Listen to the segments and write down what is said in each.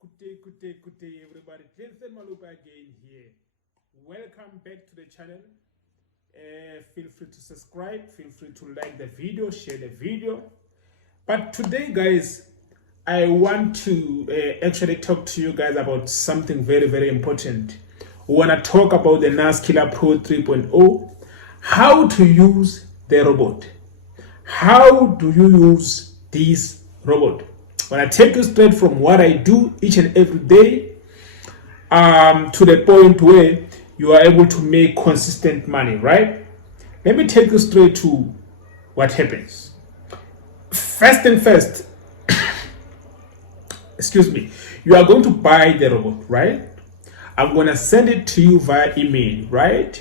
Good day, everybody. Jason Malupa again here. Welcome back to the channel. Feel free to subscribe. Feel free to like the video, share the video. But today, guys, I want to actually talk to you guys about something very, very important. We want to talk about the NAS Killer Pro 3.0, how to use the robot. How do you use this robot? When I take you straight from what I do each and every day to the point where you are able to make consistent money, right? Let me take you straight to what happens. First, excuse me, you are going to buy the robot, right? I'm going to send it to you via email, right?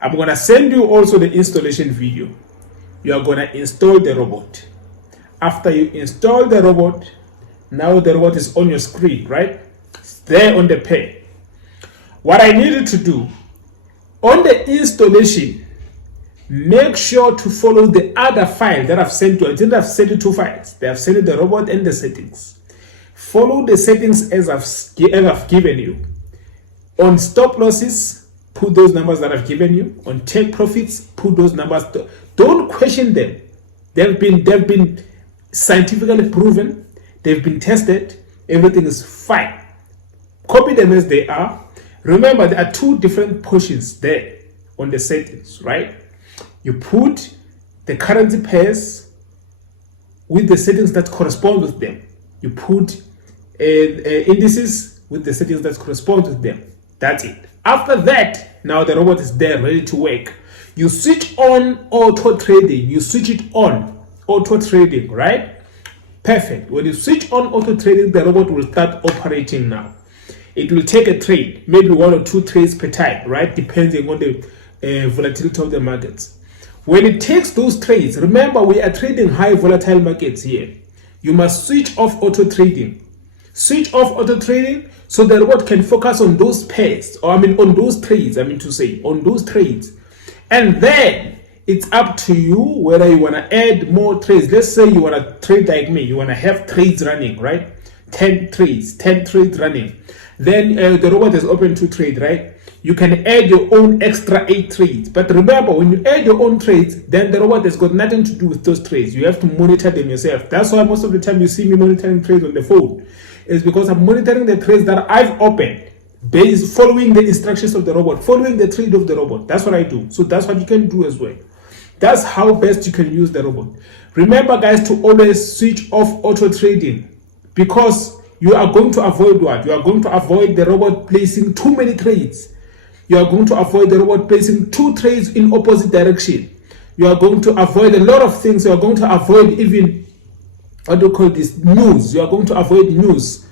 I'm going to send you also the installation video. You are going to install the robot. After you install the robot, now the robot is on your screen, right? It's there on the page. What I need you to do, on the installation, make sure to follow the other file that I've sent you. I think I've sent you two files. They have sent you the robot and the settings. Follow the settings as I've given you. On stop losses, put those numbers that I've given you. On take profits, put those numbers. Don't question them. They've been scientifically proven, they've been tested, everything is fine. Copy them as they are. Remember, there are two different portions there on the settings, right? You put the currency pairs with the settings that correspond with them. You put indices with the settings that correspond with them. That's it. After that, now the robot is there ready to work. You switch on auto trading. You switch it on auto trading, right? Perfect. When you switch on auto trading, the robot will start operating now. It will take a trade, maybe 1 or 2 trades per time, right? Depending on the volatility of the markets. When it takes those trades, remember we are trading high volatile markets here. You must switch off auto trading. Switch off auto trading so the robot can focus on those pairs, or on those trades, on those trades. And then it's up to you whether you want to add more trades. Let's say you want to trade like me. You want to have trades running, right? 10 trades running. Then the robot is open to trade, right? You can add your own extra 8 trades. But remember, when you add your own trades, then the robot has got nothing to do with those trades. You have to monitor them yourself. That's why most of the time you see me monitoring trades on the phone. It's because I'm monitoring the trades that I've opened, based following the instructions of the robot, following the trade of the robot. That's what I do. So that's what you can do as well. That's how best you can use the robot. Remember, guys, to always switch off auto trading, because you are going to avoid what? You are going to avoid the robot placing too many trades. You are going to avoid the robot placing 2 trades in opposite direction. You are going to avoid a lot of things. You are going to avoid even, what do you call this, news. You are going to avoid news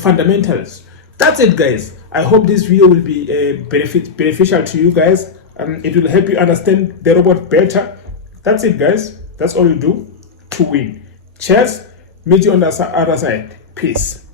fundamentals. That's it, guys. I hope this video will be beneficial to you guys. It will help you understand the robot better. That's it, guys. That's all you do to win. Cheers. Meet you on the other side. Peace.